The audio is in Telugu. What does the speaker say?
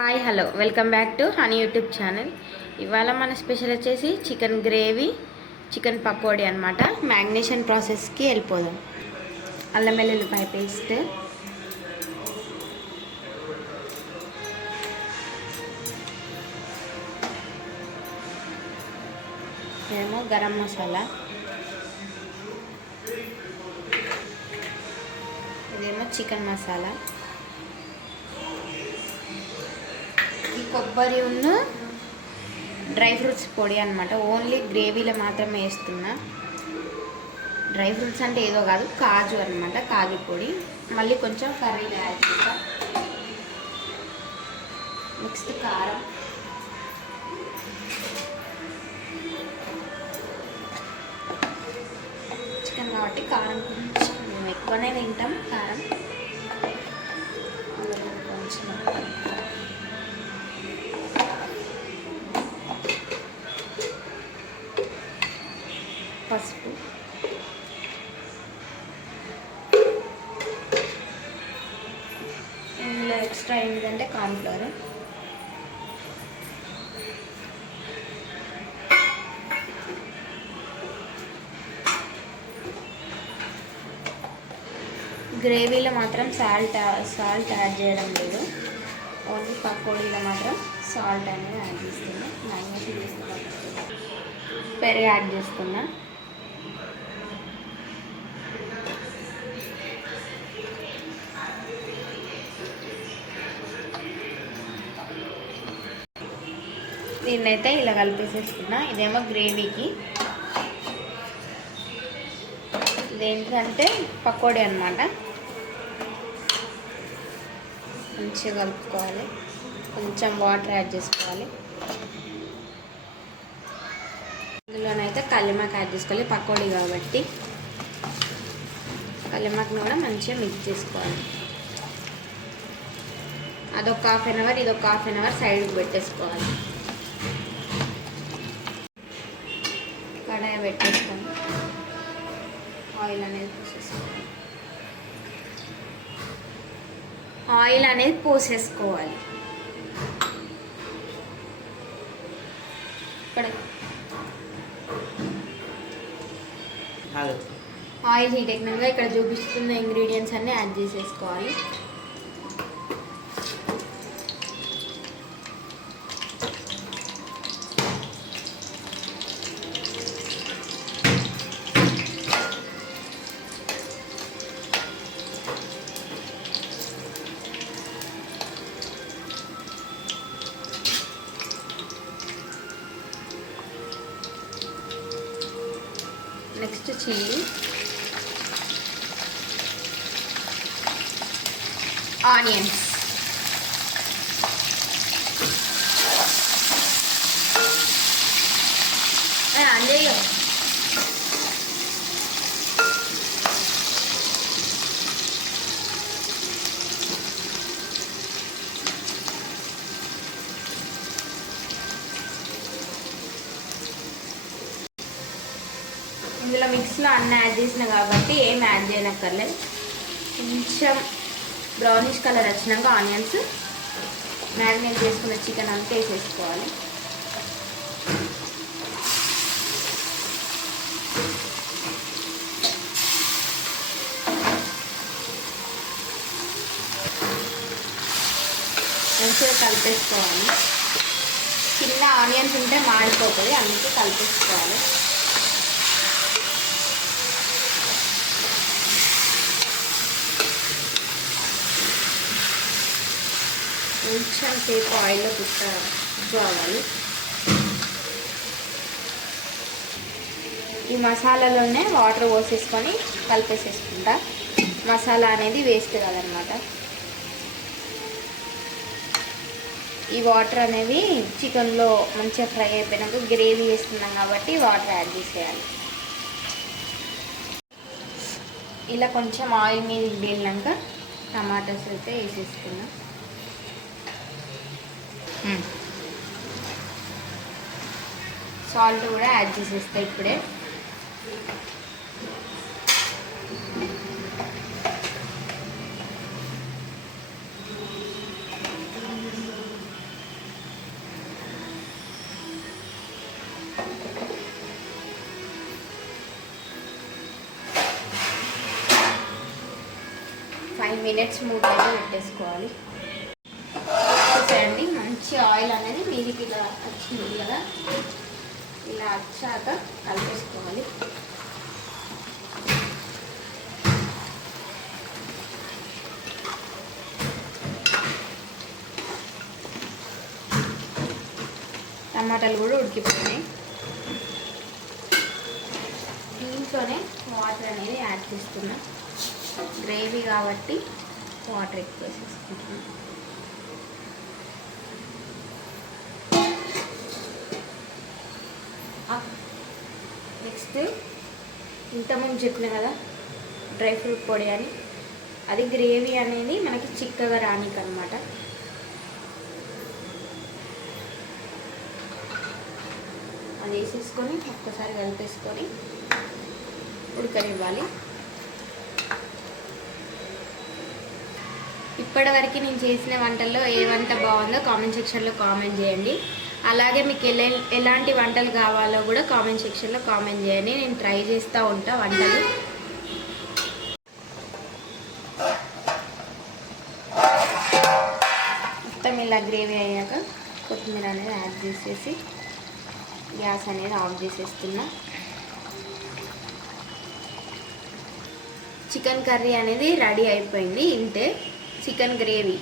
Hi hello welcome back to honey YouTube channel. ఇవాళ మన స్పెషల్ వచ్చేసి చికెన్ గ్రేవీ, చికెన్ పకోడీ అనమాట. మ్యాగ్నేషన్ ప్రాసెస్కి వెళ్ళిపోదాం. అల్లం వెల్లుల్లిపాయ పేస్ట్, ఏమో గరం మసాలా, ఇదేమో చికెన్ మసాలా, ఈ కొబ్బరి ఉన్న డ్రై ఫ్రూట్స్ పొడి అనమాట. ఓన్లీ గ్రేవీలో మాత్రమే వేస్తున్నా. డ్రై ఫ్రూట్స్ అంటే ఏదో కాదు, కాజు అనమాట, కాజు పొడి. మళ్ళీ కొంచెం కర్రీలో యాడ్ చేస్తా. నెక్స్ట్ కారం, చికెన్ కాబట్టి కారం కొంచెం మేము ఎక్కువనే తింటాం కారం. కొంచెం పసుపు, ఇందులో ఎక్స్ట్రా ఏంటంటే కార్న్ఫ్లవర్, గ్రేవీలో మాత్రం సాల్ట్ యాడ్ చేయడం లేదు. ఓన్లీ పకోడీలో మాత్రం సాల్ట్ అనేది యాడ్ చేస్తున్నా. మ్యాగ్నేషన్ చేస్తున్నా. పెరుగు యాడ్ చేస్తున్నా. దీన్నైతే ఇలా కలిపేసేసుకున్నా. ఇదేమో గ్రేవీకి, ఇదేంటంటే పకోడీ అనమాట. మంచిగా కలుపుకోవాలి. కొంచెం వాటర్ యాడ్ చేసుకోవాలి. ఇందులోనైతే కల్లిమాకు యాడ్ చేసుకోవాలి, పకోడీ కాబట్టి. కల్లిమాకుని కూడా మంచిగా మిక్స్ చేసుకోవాలి. అదొక హాఫ్ అన్ అవర్, ఇదొక హాఫ్ అన్ అవర్ సైడ్కి పెట్టేసుకోవాలి. కడాయి పెట్టేసుకొని ఆయిల్ అనేది పోసేసుకోవాలి. ఇక్కడ ఆయిల్ హీట్ ఎక్కినాక ఇక్కడ చూపిస్తున్న ఇంగ్రీడియంట్స్ అన్నీ యాడ్ చేసేసుకోవాలి. నెక్స్ట్ చిల్లీ, ఆనియన్స్, అంజయ్య ఇందులో మిక్స్లో అన్నీ యాడ్ చేసిన కాబట్టి ఏం యాడ్ చేయనక్కర్లేదు. కొంచెం బ్రౌనిష్ కలర్ వచ్చినాక ఆనియన్స్, మ్యారినేట్ చేసుకున్న చికెన్ అంతా వేసేసుకోవాలి. మంచిగా కలిపేసుకోవాలి. కింద ఆనియన్స్ ఉంటే మాడిపోతుంది, అందుకే కలిపేసుకోవాలి. కొంచెం సేపు ఆయిల్లో కుట్టుకోవాలి. ఈ మసాలాలోనే వాటర్ పోసేసుకొని కలిపేసేసుకుంటా. మసాలా అనేది వేస్ట్ కాదనమాట. ఈ వాటర్ అనేవి చికెన్లో మంచిగా ఫ్రై అయిపోయినాక గ్రేవీ వేస్తున్నాం కాబట్టి వాటర్ యాడ్ చేసేయాలి. ఇలా కొంచెం ఆయిల్ మీద వెళ్ళినాక టమాటాస్ అయితే వేసేసుకున్నాం. సాల్ట్ కూడా యాడ్ చేసేస్తా ఇప్పుడే. 5 మినిట్స్ మూతలో పెట్టేసుకోవాలి. చూసేయండి మంచి ఆయిల్ అనేది మీదికి ఇలా వచ్చింది కదా, ఇలా వచ్చాక కలిపేసుకోవాలి. టమాటాలు కూడా ఉడికిపోయినాయి. దీంట్లోనే వాటర్ అనేది యాడ్ చేస్తున్నా. గ్రేవీ కాబట్టి వాటర్ ఎక్కువ వేసేసుకుంటున్నాను. నెక్స్ట్ ఇంతకుముందు చెప్పిన కదా డ్రై ఫ్రూట్ పొడి అని, అది గ్రేవీ అనేది మనకి చిక్కగా రానికనమాట. అది వేసేసుకొని ఒక్కసారి కలిపేసుకొని ఉడకనివ్వాలి. ఇప్పటివరకు నేను చేసిన వంటల్లో ఏ వంట బాగుందో కామెంట్ సెక్షన్లో కామెంట్ చేయండి. అలాగే మీకు ఎలాంటి వంటలు కావాలో కూడా కామెంట్ సెక్షన్లో కామెంట్ చేయండి. నేను ట్రై చేస్తూ ఉంటా వంటలు. మొత్తం ఇలా గ్రేవీ అయ్యాక కొత్తిమీర అనేది యాడ్ చేసేసి గ్యాస్ అనేది ఆఫ్ చేసేస్తున్నా. చికెన్ కర్రీ అనేది రెడీ అయిపోయింది. ఇంతే చికెన్ గ్రేవీ.